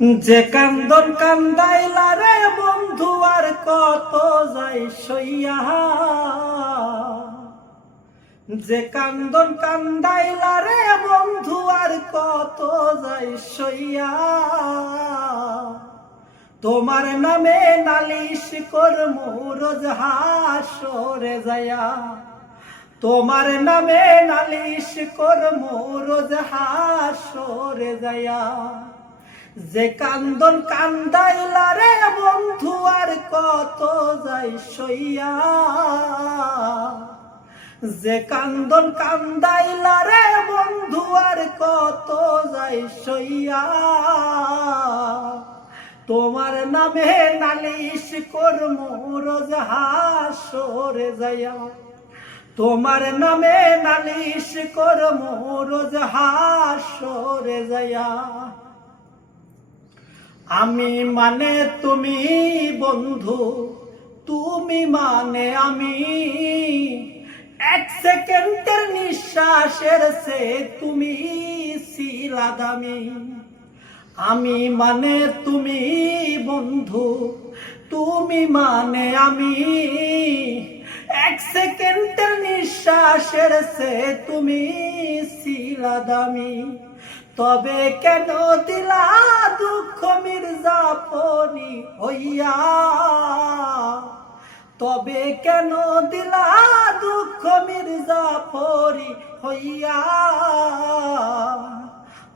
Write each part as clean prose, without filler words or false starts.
যে কান্দন কান্দাইলা রে বন্ধু আর কত যাই সইয়া, যে কান্দন কান্দাইলা রে বন্ধু আর কত যাই সইয়া। তোমার নামে নালিশ করমু রোজ হাসরে যায়া, তোমার নামে নালিশ করমু রোজ হাসরে যায়া। যে কান্দন কান্দাইলা রে বন্ধু আর কত যাই সইয়া, যে কান্দন কান্দাইলা রে বন্ধু আর কত যাই সইয়া। তোমার নামে নালিশ করমু রোজ হাসরে যায়া, তোমার নামে নালিশ করমু রোজ হাসরে যায়া। আমি মানে তুমি বন্ধু, তুমি মানে আমি, এক সেকেন্ডের নিঃশ্বাসের সে তুমি ছিলা দামি। আমি মানে তুমি বন্ধু, তুমি মানে আমি, এক সেকেন্ডের নিঃশ্বাসের সে তুমি ছিলা দামি। তবে কেন দিলা দুঃখ মির্জাফরি হইয়া, তবে কেন দিলা দুঃখ মির্জাফরি হইয়া।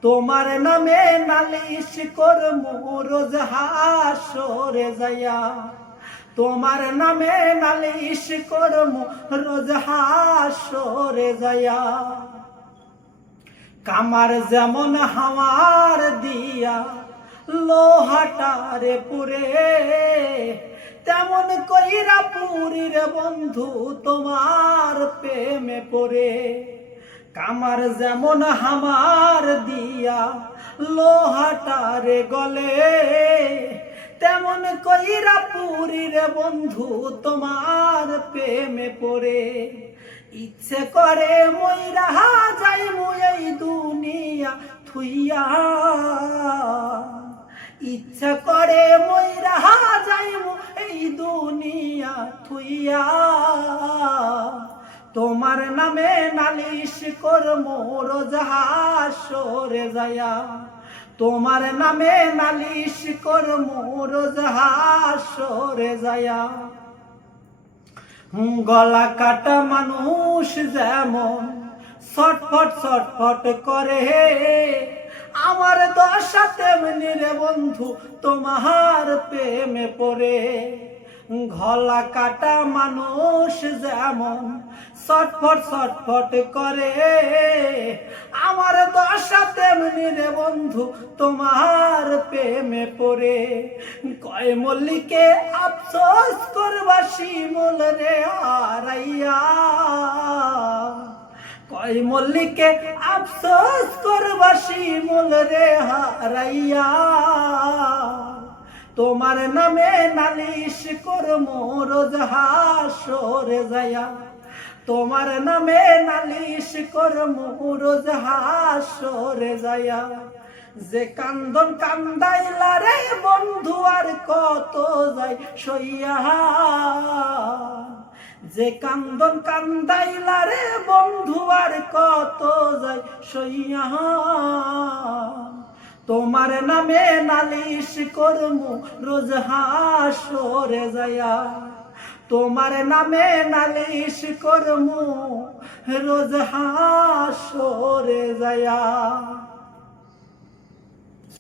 তোমার নামে নালিশ করমু রোজ হাসরে যায়া, তোমার নামে নালিশ করমু রোজ হাসরে যায়া। কামার যেমন হাওয়ার দিয়া লোহাটারে পুরে, তেমন কইরা পুরীর বন্ধু তোমার প্রেমে পড়ে। কামার যেমন হামার দিয়া লোহাটারে গলে, তেমন কইরা পুরীর বন্ধু তোমার প্রেমে পড়ে। ইচ্ছে করে মইরা যাইমু এই দুনিয়া থুইয়া, ইচ্ছা করে মইরা যাইমু এই দুনিয়া থুইয়া। তোমার নামে নালিশ করমু রোজ হাসরে যায়া, তোমার নামে নালিশ করমু রোজ হাসরে যায়া। গলা কাটা মানুষ যেমন ছটফট ছটফট করে, আমার দশা তেমনি রে বন্ধু তোমার প্রেমে পড়ে। গলা কাটা মানুষ যেমন ছটফট ছটফট করে, আমার দশা তেমনি রে বন্ধু তোমার প্রেমে পড়ে। কয় মল্লিকে আফসোস করবা শিমুল রে হারাইয়া, কয় মল্লিকে আফসোস করবা শিমুল রে হারাইয়া। তোমার নামে নালিশ করমু রোজ হাসরে যায়া, তোমার নামে নালিশ করমু রোজ হাসরে যায়া। যে কান্দন কান্দাইলা রে বন্ধু আর কত যাই সইয়া, যে কান্দন কান্দাইলা রে বন্ধু আর কত যাই সইয়া। তোমার নামে নালিশ করমু রোজ হাসরে যায়া, তোমার নামে নালিশ করমু রোজ হাসরে যায়া।